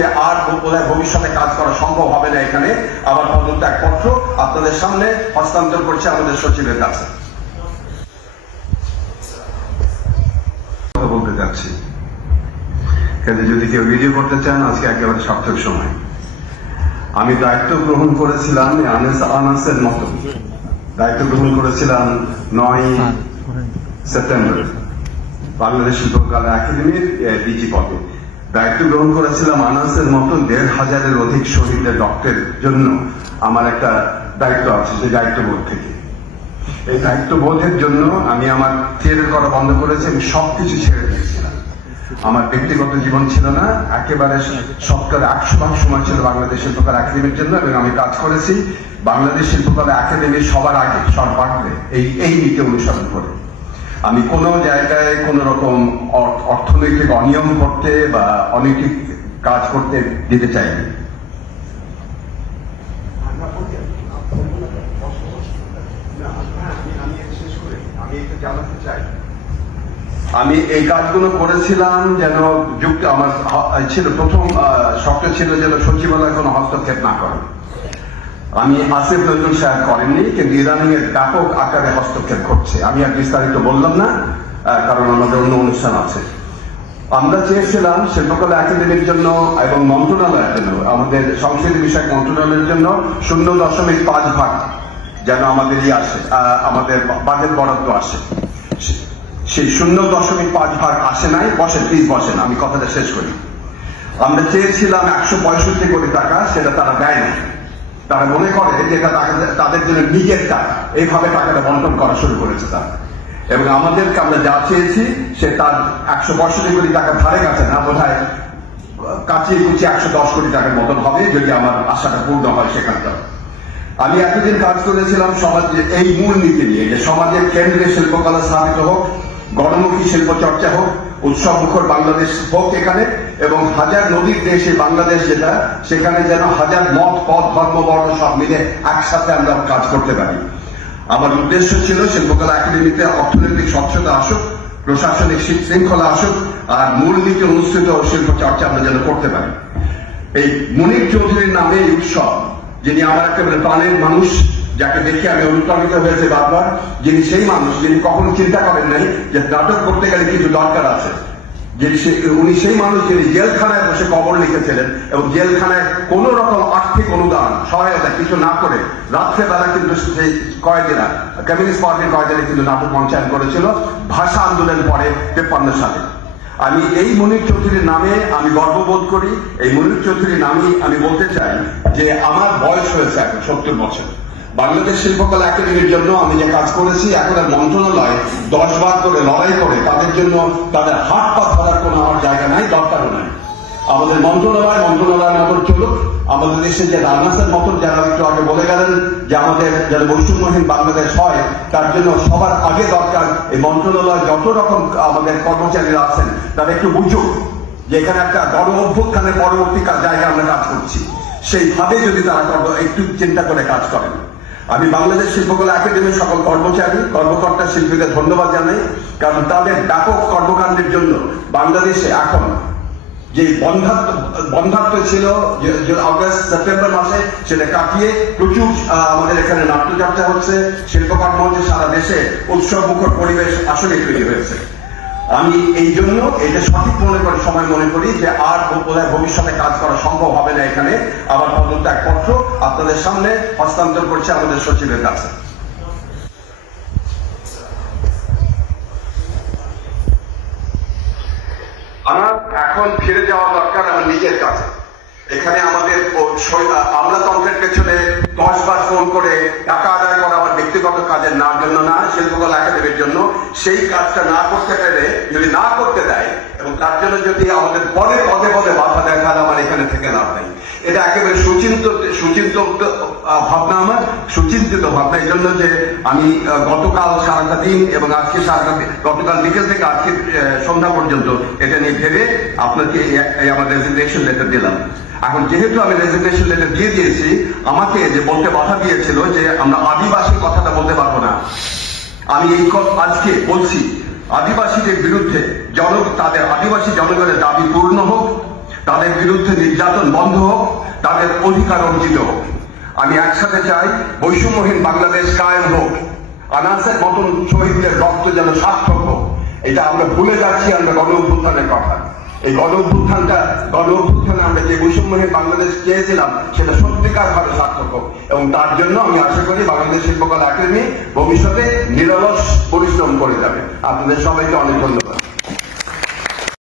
যে আর বোধহয় ভবিষ্যতে কাজ করা সম্ভব হবে না এখানে, আমার পদত্যাগপত্র আপনাদের সামনে হস্তান্তর করছে আমাদের সচিবের কাছে। বলতে যাচ্ছি, যদি কেউ ভিডিও করতে চান আজকে একেবারে সার্থক সময়। আমি দায়িত্ব গ্রহণ করেছিলাম আনাসের মতো, দায়িত্ব গ্রহণ করেছিলাম 9 সেপ্টেম্বর বাংলাদেশ শিল্পকলা একাডেমির ডিজি পদে। দায়িত্ব গ্রহণ করেছিলাম আনাসের মতো 1,500-এর অধিক শহীদের রক্তের জন্য আমার একটা দায়িত্ব আছে, সেই দায়িত্ববোধ থেকে। এই দায়িত্ববোধের জন্য আমি আমার থিয়েটার করা বন্ধ করেছি, আমি সবকিছু ছেড়ে দিয়েছিলাম। আমার ব্যক্তিগত জীবন ছিল না, একেবারে শতকরা 100% সময় ছিল বাংলাদেশ শিল্পকলা একাডেমির জন্য, এবং আমি কাজ করেছি বাংলাদেশ শিল্পকলা একাডেমির সবার আগে সর্বাগ্রে এই নীতি অনুসরণ করে। আমি কোন জায়গায় কোন রকম অর্থনৈতিক অনিয়ম করতে বা অনৈতিক কাজ করতে দিতে চাইনি। আমি এই কাজগুলো করেছিলাম যেন যুক্ত আমার ছিল, প্রথম শর্ত ছিল যেন সচিবালয় কোনো হস্তক্ষেপ না করে। আমি আসিফ নজরুল সাহেব করেননি, কিন্তু ইদানিং এর ব্যাপক আকারে হস্তক্ষেপ করছে। আমি আর বিস্তারিত বললাম না, কারণ আমাদের অন্য অনুষ্ঠান আছে। আমরা চেয়েছিলাম শিল্পকলা একাডেমির জন্য এবং মন্ত্রণালয়ের জন্য, আমাদের সংস্কৃতি বিষয়ক মন্ত্রণালয়ের জন্য 0.5% যেন আমাদের আসে, আমাদের বাজেট বরাদ্দ আসে। সেই 0.5% আসে নাই। বসেন প্লিজ, বসেন, আমি কথাটা শেষ করি। আমরা চেয়েছিলাম 165 কোটি টাকা, সেটা তারা দেয় না। তারা মনে করে যে এটা তাদের জন্য নিজের টাকা, এইভাবে টাকাটা বন্টন করা শুরু করেছে তারা। এবং আমাদেরকে আমরা যা চেয়েছি সে তার 165 কোটি টাকা ধারে কাছে না, বোধহয় কাচিয়ে কুচিয়ে 110 কোটি টাকার মতন হবে, যদি আমার আশাটা পূর্ণ হয় সেখানটা। আমি এতদিন কাজ করেছিলাম সমাজের এই মূল নীতি নিয়ে, যে সমাজের কেন্দ্রে শিল্পকলা স্থাপিত হোক, গণমুখী শিল্প চর্চা হোক, উৎসব মুখর বাংলাদেশ হোক এখানে, এবং হাজার নদীর দেশে বাংলাদেশ যেটা, সেখানে যেন হাজার মত পথ ধর্ম বর্ণ সব মিলে একসাথে আমরা কাজ করতে পারি। আমার উদ্দেশ্য ছিল শিল্পকলা একাডেমিতে অর্থনৈতিক স্বচ্ছতা আসুক, প্রশাসনিক শৃঙ্খলা আসুক, আর মূলনীতি অনুষ্ঠিত শিল্প চর্চা আমরা যেন করতে পারি। এই মুনির চৌধুরীর নামে এই উৎসব, যিনি আমার একেবারে প্রাণের মানুষ, যাকে দেখে আমি অনুপ্রাণিত হয়েছে বারবার, যিনি সেই মানুষ যিনি কখনো চিন্তা করেন নাই যে নাটক করতে গেলে কিছু দরকার আছে, উনি সেই মানুষ যিনি জেলখানায় বসে কবর লিখেছিলেন, এবং জেলখানায় কোন রকম আর্থিক অনুদান সহায়তা কিছু না করে রাত্রেবেলা কিন্তু সেই কয়েদিরা, কমিউনিস্ট পার্টির কয়েদিরা কিন্তু নাটক মঞ্চায়ন করেছিল ভাষা আন্দোলন পরে 53 সালে। আমি এই মনির চৌধুরীর নামে আমি গর্ববোধ করি। এই মনির চৌধুরীর নামে আমি বলতে চাই যে আমার বয়স হয়েছে এখন 70 বছর। বাংলাদেশ শিল্পকলা একাডেমির জন্য আমি যে কাজ করেছি, এখন আর মন্ত্রণালয় 10 বার করে লড়াই করে তাদের জন্য তাদের হাত পা ধরার কোনো আমার জায়গা নাই, দরকারও নাই। আমাদের মন্ত্রণালয়ের মতন চলুক। আমাদের দেশে যে রানাসের মতন যারা একটু আগে বলে গেলেন যে আমাদের যারা বৈষম্যহীন বাংলাদেশ হয়, তার জন্য সবার আগে দরকার এই মন্ত্রণালয় যত রকম আমাদের কর্মচারীরা আছেন তারা একটু বুঝুক যে এখানে একটা গণ অভ্যুত্থানের পরবর্তী জায়গায় আমরা কাজ করছি, সেইভাবে যদি তারা একটু চিন্তা করে কাজ করেন। আমি বাংলাদেশ শিল্পকলা একাডেমির সকল কর্মচারী, কর্মকর্তা, শিল্পীদের ধন্যবাদ জানাই, কারণ তাদের ব্যাপক কর্মকাণ্ডের জন্য বাংলাদেশে এখন যে বন্ধাত্ম ছিল আগস্ট সেপ্টেম্বর মাসে, সেটা কাটিয়ে প্রচুর আমাদের এখানে নাট্যচর্চা হচ্ছে, শিল্পকর্ম হচ্ছে, সারা দেশে উৎসব মুখর পরিবেশ আসলে তৈরি হয়েছে। আমি এই জন্য এটা সঠিক সময় মনে করি যে আর বোধহয় ভবিষ্যতে কাজ করা সম্ভব হবে না এখানে, আমার পদত্যাগপত্র আপনাদের সামনে হস্তান্তর করছে আমাদের সচিবের কাছে। আমার এখন ফিরে যাওয়া দরকার আমার নিজের কাছে। এখানে আমাদের আমলাতন্ত্রের পেছনে 10 বার ফোন করে টাকা আদায় করা আমার ব্যক্তিগত কাজের না জন্য না, শিল্পকলা একাডেমির জন্য। সেই কাজটা না করতে পেরে যদি না করতে দেয় এবং তার জন্য যদি আমাদের পদে পদে বাধা দেয়, তাহলে আমার এখানে থেকে লাভ নেই। এটা একেবারে সুচিন্তিত ভাবনা, আমার সুচিন্তিত ভাবনা। এই জন্য যে আমি গতকাল সারাটা দিন এবং আজকে গতকাল বিকেল থেকে আজকে সন্ধ্যা পর্যন্ত এটা নিয়ে ভেবে আপনাকে আমার রেজিগনেশন লেটার দিলাম। এখন যেহেতু আমি রেজিগনেশন লেটার দিয়ে দিয়েছি, আমাকে যে বলতে বাধা দিয়েছিল যে আমরা আদিবাসী কথাটা বলতে পারবো না, আমি এই আজকে বলছি আদিবাসীদের বিরুদ্ধে তাদের আদিবাসী জনগণের দাবি পূর্ণ হোক, তাদের বিরুদ্ধে নির্যাতন বন্ধ হোক, তাদের অধিকার অর্জিত হোক। আমি একসাথে চাই বৈষম্যহীন বাংলাদেশ কায়েম হোক, আনাসের মতন শহীদদের রক্ত যেন সার্থক হোক। এটা আমরা ভুলে যাচ্ছি আমরা গণ অভ্যুত্থানের কথা। এই গণ অভ্যুত্থানে আমরা যে বৈষম্যহীন বাংলাদেশ চেয়েছিলাম সেটা সত্যিকার ভাবে সার্থক হোক, এবং তার জন্য আমি আশা করি বাংলাদেশ শিল্পকলা একাডেমি ভবিষ্যতে নিরলস পরিশ্রম করে যাবে। আপনাদের সবাইকে অনেক ধন্যবাদ।